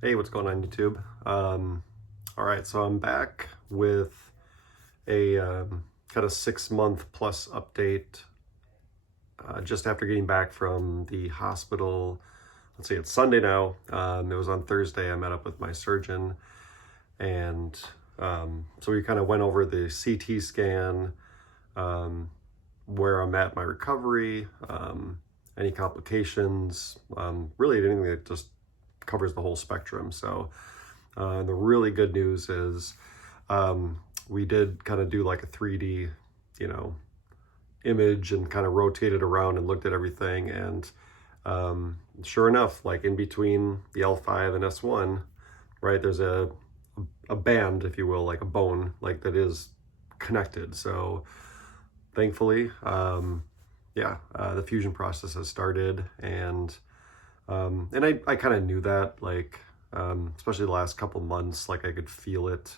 Hey, what's going on YouTube? All right, so I'm back with a kind of 6 month plus update just after getting back from the hospital. Let's see, it's Sunday now. It was on Thursday. I met up with my surgeon, and so we kind of went over the CT scan, um, where I'm at my recovery, any complications, really anything that just covers the whole spectrum. So the really good news is um, we did kind of do like a 3D, you know, image and kind of rotated around and looked at everything. And sure enough, like in between the L5 and S1, right, there's a band, if you will, like a bone, like that is connected. So thankfully, the fusion process has started, and I kind of knew that, like, especially the last couple months, like I could feel it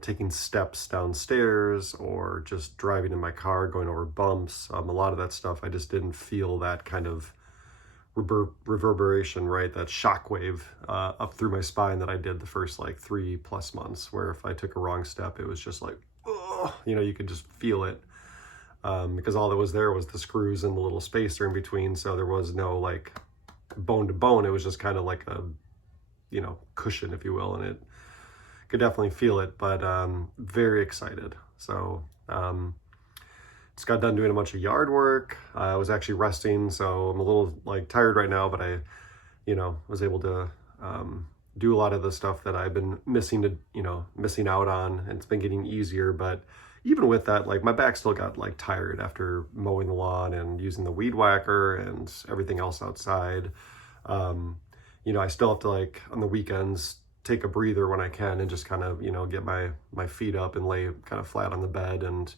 taking steps downstairs or just driving in my car, going over bumps. A lot of that stuff, I just didn't feel that kind of reverberation, right? That shockwave up through my spine that I did the first like 3+ months, where if I took a wrong step, it was just like, oh, you could just feel it. Because all that was there was the screws and the little spacer in between. So there was no like bone to bone. It was just kind of like a, cushion, if you will. And it could definitely feel it, but very excited. So just got done doing a bunch of yard work. I was actually resting, so I'm a little like tired right now, but I, was able to do a lot of the stuff that I've been missing out on, and it's been getting easier. But even with that, like my back still got like tired after mowing the lawn and using the weed whacker and everything else outside. Um, I still have to, like, on the weekends, take a breather when I can and just kind of, get my feet up and lay kind of flat on the bed and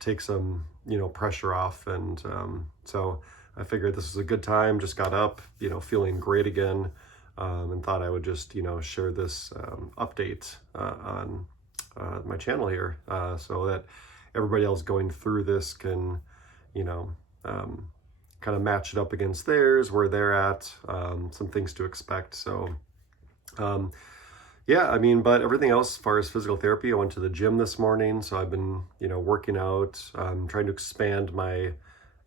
take some, pressure off. And so I figured this was a good time. Just got up, feeling great again, and thought I would just, share this update on my channel here, so that everybody else going through this can, you know, um, kind of match it up against theirs, where they're at, some things to expect. So, um, yeah, I mean, but everything else as far as physical therapy, I went to the gym this morning. So I've been, working out, trying to expand my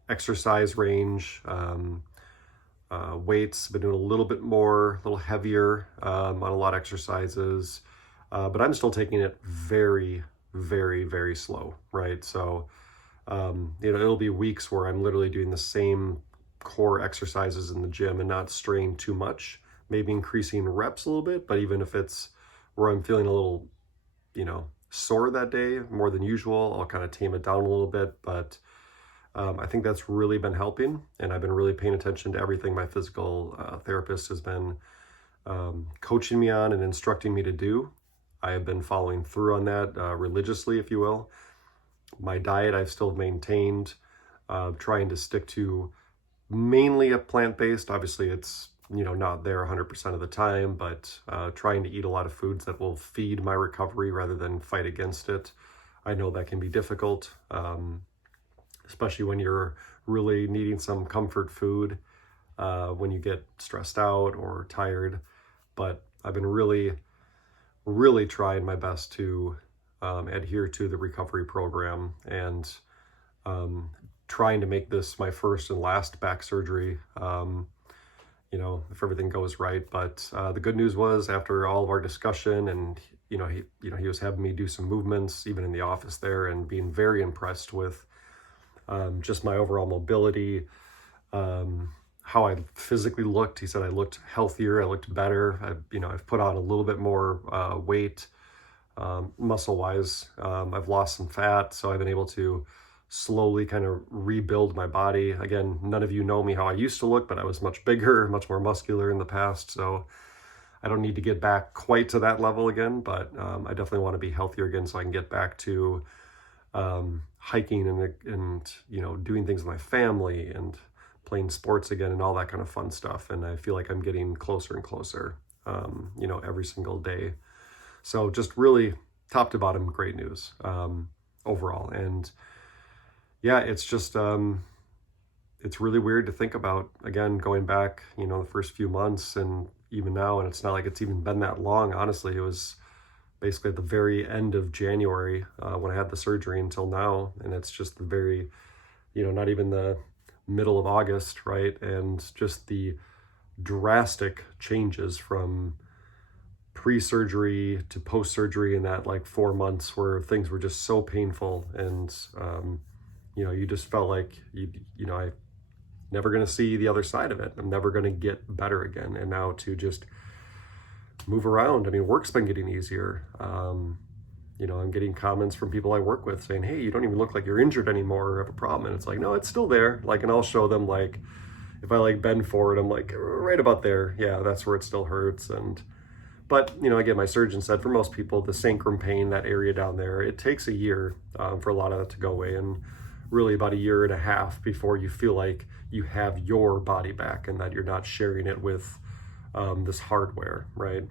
exercise range, weights, been doing a little bit more, a little heavier, on a lot of exercises. But I'm still taking it very, very, very slow, right? So, it'll be weeks where I'm literally doing the same core exercises in the gym and not straying too much, maybe increasing reps a little bit. But even if it's where I'm feeling a little, sore that day more than usual, I'll kind of tame it down a little bit. But I think that's really been helping, and I've been really paying attention to everything my physical therapist has been coaching me on and instructing me to do. I have been following through on that religiously, if you will. My diet I've still maintained, trying to stick to mainly a plant-based. Obviously, it's, not there 100% of the time, but trying to eat a lot of foods that will feed my recovery rather than fight against it. I know that can be difficult, especially when you're really needing some comfort food when you get stressed out or tired. But I've been really, really trying my best to adhere to the recovery program, and trying to make this my first and last back surgery, if everything goes right. But the good news was, after all of our discussion, and he was having me do some movements even in the office there, and being very impressed with just my overall mobility, how I physically looked. He said I looked healthier, I looked better. I've put on a little bit more weight, muscle wise. I've lost some fat, so I've been able to slowly kind of rebuild my body. Again, none of you know me how I used to look, but I was much bigger, much more muscular in the past. So I don't need to get back quite to that level again, but I definitely want to be healthier again so I can get back to hiking and doing things with my family and playing sports again and all that kind of fun stuff. And I feel like I'm getting closer and closer, every single day. So just really top to bottom, great news overall. And yeah, it's just, it's really weird to think about, again, going back, the first few months and even now, and it's not like it's even been that long. Honestly, it was basically at the very end of January when I had the surgery until now, and it's just the very, not even the middle of August, right? And just the drastic changes from pre-surgery to post-surgery in that like 4 months where things were just so painful, and you just felt like I never going to see the other side of it. I'm never going to get better again. And now to just move around, I mean, work's been getting easier. I'm getting comments from people I work with saying, hey, you don't even look like you're injured anymore or have a problem. And it's like, no, it's still there. Like, and I'll show them, like, if I like bend forward, I'm like right about there. Yeah, that's where it still hurts. But again, my surgeon said for most people, the sacrum pain, that area down there, it takes a year for a lot of that to go away, and really about a year and a half before you feel like you have your body back and that you're not sharing it with this hardware, right?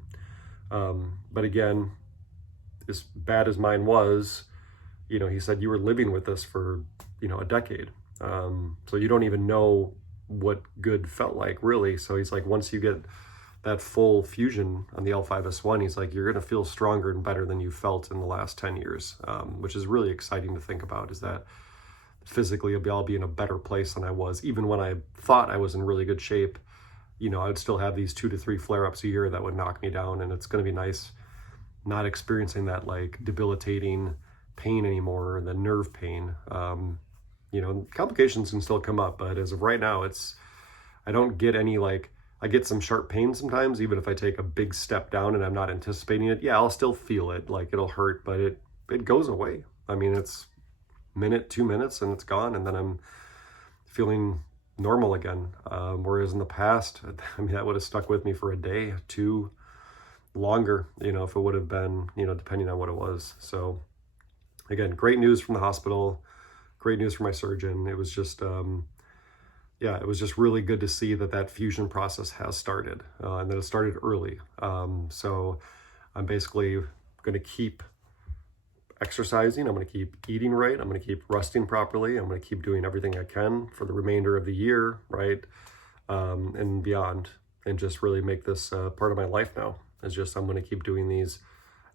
But again, as bad as mine was, he said you were living with this for, a decade. So you don't even know what good felt like, really. So he's like, once you get that full fusion on the L5-S1, he's like, you're going to feel stronger and better than you felt in the last 10 years, which is really exciting to think about, is that physically I'll be in a better place than I was. Even when I thought I was in really good shape, I would still have these 2 to 3 flare-ups a year that would knock me down, and it's going to be nice not experiencing that like debilitating pain anymore, the nerve pain. Complications can still come up, but as of right now, I don't get any, like, I get some sharp pain sometimes, even if I take a big step down and I'm not anticipating it. Yeah, I'll still feel it, like it'll hurt, but it goes away. I mean, it's minute, 2 minutes, and it's gone, and then I'm feeling normal again. Whereas in the past, I mean, that would have stuck with me for a day, 2, longer, if it would have been, depending on what it was. So again, great news from the hospital, great news from my surgeon. It was just, it was just really good to see that fusion process has started, and that it started early. So I'm basically going to keep exercising. I'm going to keep eating right. I'm going to keep resting properly. I'm going to keep doing everything I can for the remainder of the year, right? And beyond, and just really make this part of my life now. It's just, I'm going to keep doing these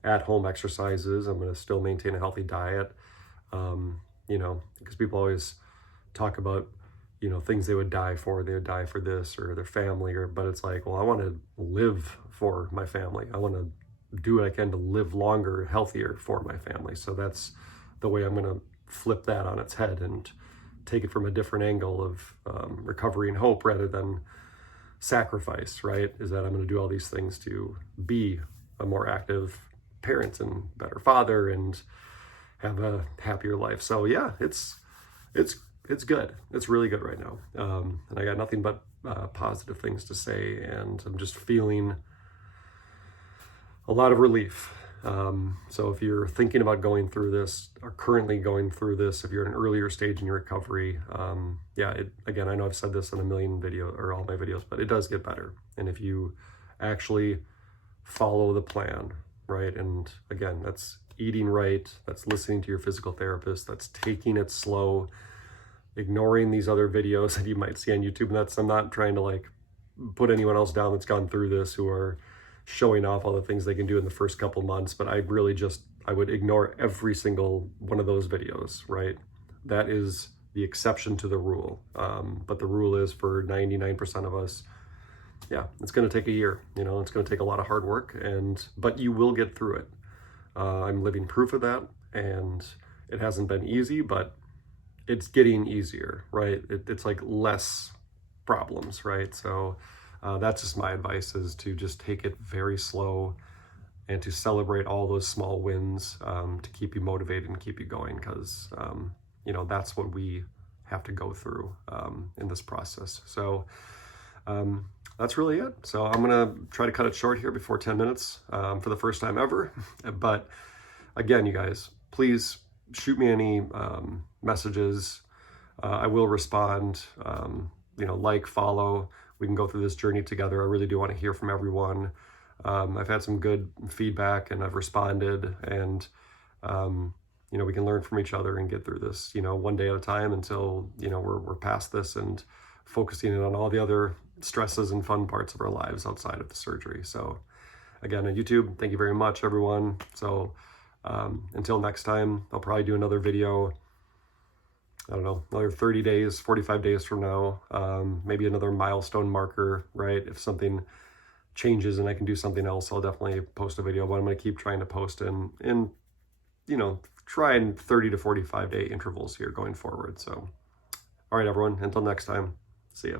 at-home exercises. I'm going to still maintain a healthy diet, because people always talk about, things they would die for. They would die for this or their family, but it's like, well, I want to live for my family. I want to do what I can to live longer, healthier for my family. So that's the way I'm going to flip that on its head and take it from a different angle of recovery and hope rather than sacrifice, right? Is that I'm going to do all these things to be a more active parent and better father and have a happier life. So yeah, it's good. It's really good right now. And I got nothing but positive things to say, and I'm just feeling a lot of relief. So if you're thinking about going through this, or currently going through this, if you're in an earlier stage in your recovery, again, I know I've said this in a million videos or all my videos, but it does get better. And if you actually follow the plan, right? And again, that's eating right, that's listening to your physical therapist, that's taking it slow, ignoring these other videos that you might see on YouTube. And I'm not trying to like put anyone else down that's gone through this who are showing off all the things they can do in the first couple months, but I would ignore every single one of those videos, right? That is the exception to the rule. But the rule is for 99% of us, it's going to take a year, it's going to take a lot of hard work, but you will get through it. I'm living proof of that, and it hasn't been easy, but it's getting easier, right? It's like less problems, right? So that's just my advice, is to just take it very slow and to celebrate all those small wins to keep you motivated and keep you going, because, that's what we have to go through in this process. So that's really it. So I'm going to try to cut it short here before 10 minutes for the first time ever. But again, you guys, please shoot me any messages. I will respond, like, follow. We can go through this journey together. I really do want to hear from everyone. I've had some good feedback and I've responded, and, we can learn from each other and get through this, one day at a time until, we're past this and focusing in on all the other stresses and fun parts of our lives outside of the surgery. So again, on YouTube, thank you very much, everyone. So until next time, I'll probably do another video, I don't know, another 30 days, 45 days from now, maybe another milestone marker, right? If something changes and I can do something else, I'll definitely post a video, but I'm going to keep trying to post in, you know, try in 30 to 45 day intervals here going forward. So, all right, everyone, until next time, see ya.